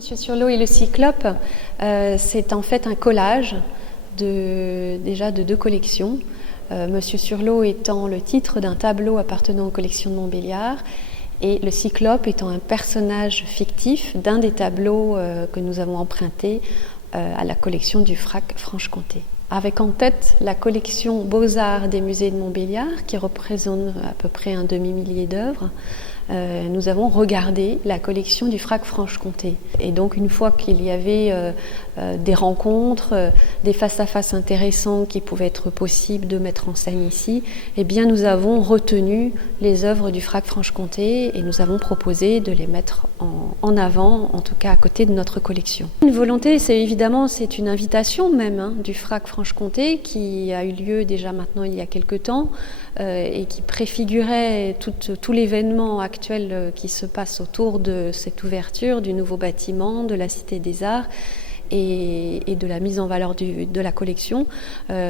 Monsieur Surlot et le Cyclope, c'est en fait un collage de deux collections. Monsieur Surlot étant le titre d'un tableau appartenant aux collections de Montbéliard et le Cyclope étant un personnage fictif d'un des tableaux que nous avons empruntés à la collection du FRAC Franche-Comté. Avec en tête la collection Beaux-Arts des musées de Montbéliard qui représente à peu près un demi-millier d'œuvres. Nous avons regardé la collection du FRAC Franche-Comté. Et donc une fois qu'il y avait des rencontres, des face-à-face intéressants qui pouvaient être possibles de mettre en scène ici, eh bien nous avons retenu les œuvres du FRAC Franche-Comté et nous avons proposé de les mettre en avant, en tout cas à côté de notre collection. Une volonté, c'est une invitation même du FRAC Franche-Comté qui a eu lieu déjà maintenant il y a quelque temps et qui préfigurait tout l'événement actuel qui se passe autour de cette ouverture du nouveau bâtiment, de la Cité des Arts et de la mise en valeur de la collection.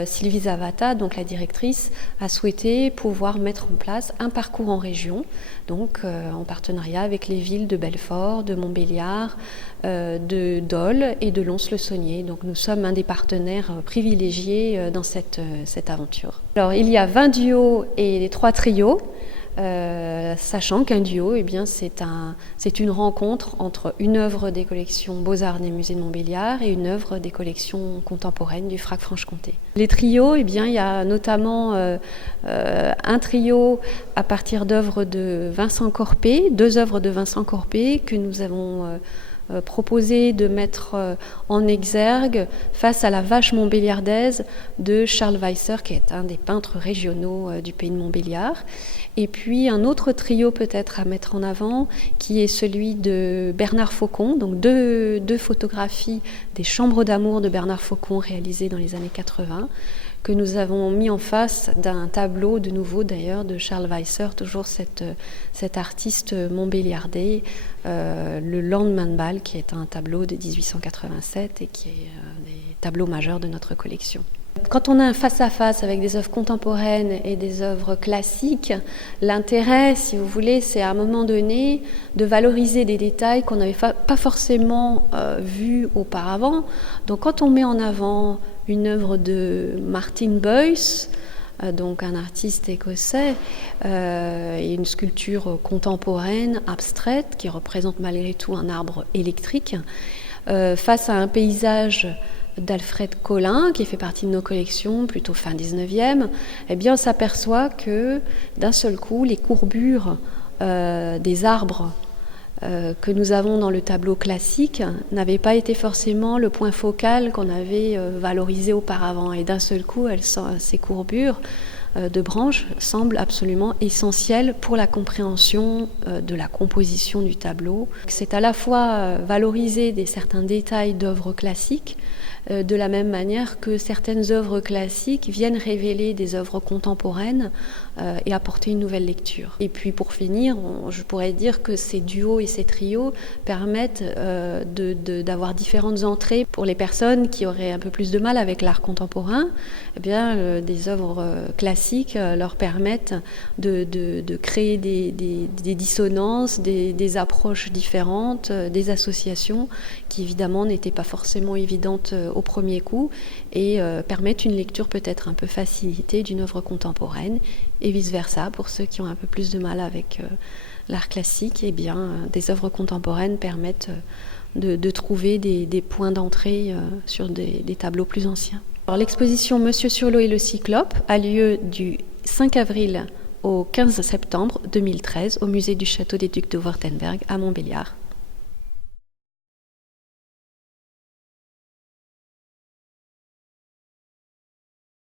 Sylvie Zavata, donc la directrice, a souhaité pouvoir mettre en place un parcours en région, donc en partenariat avec les villes de Belfort, de Montbéliard, de Dole et de Lons-le-Saunier. Donc nous sommes un des partenaires privilégiés dans cette aventure. Alors il y a 20 duos et 3 trios. Sachant qu'un duo, c'est une rencontre entre une œuvre des collections Beaux-Arts des musées de Montbéliard et une œuvre des collections contemporaines du FRAC Franche-Comté. Les trios, il y a notamment un trio à partir d'œuvres de Vincent Corpé, 2 œuvres de Vincent Corpé que nous avons proposé de mettre en exergue face à la vache montbéliardaise de Charles Weisser, qui est un des peintres régionaux du pays de Montbéliard. Et puis un autre trio peut-être à mettre en avant, qui est celui de Bernard Faucon, donc deux photographies des chambres d'amour de Bernard Faucon réalisées dans les années 80, que nous avons mis en face d'un tableau de nouveau d'ailleurs de Charles Weisser, toujours cet artiste montbéliardais, le Landmann-Ball, qui est un tableau de 1887 et qui est un des tableaux majeurs de notre collection. Quand on a un face-à-face avec des œuvres contemporaines et des œuvres classiques, l'intérêt, si vous voulez, c'est à un moment donné de valoriser des détails qu'on n'avait pas forcément vus auparavant. Donc quand on met en avant une œuvre de Martin Boyce, donc un artiste écossais, et une sculpture contemporaine, abstraite, qui représente malgré tout un arbre électrique, face à un paysage d'Alfred Colin, qui fait partie de nos collections, plutôt fin 19e, eh bien on s'aperçoit que d'un seul coup, les courbures des arbres que nous avons dans le tableau classique n'avaient pas été forcément le point focal qu'on avait valorisé auparavant. Et d'un seul coup, ces courbures de branches semblent absolument essentielles pour la compréhension de la composition du tableau. C'est à la fois valoriser certains détails d'œuvres classiques, de la même manière que certaines œuvres classiques viennent révéler des œuvres contemporaines et apporter une nouvelle lecture. Et puis pour finir, je pourrais dire que ces duos et ces trios permettent d'avoir différentes entrées pour les personnes qui auraient un peu plus de mal avec l'art contemporain. Eh bien, des œuvres classiques leur permettent de créer des dissonances, des approches différentes, des associations qui évidemment n'étaient pas forcément évidentes au premier coup et permettent une lecture peut-être un peu facilitée d'une œuvre contemporaine et vice-versa pour ceux qui ont un peu plus de mal avec l'art classique. Eh bien, des œuvres contemporaines permettent de trouver des points d'entrée sur des tableaux plus anciens. Alors, l'exposition Monsieur Surlot et le Cyclope a lieu du 5 avril au 15 septembre 2013 au musée du Château des Ducs de Wurtemberg à Montbéliard.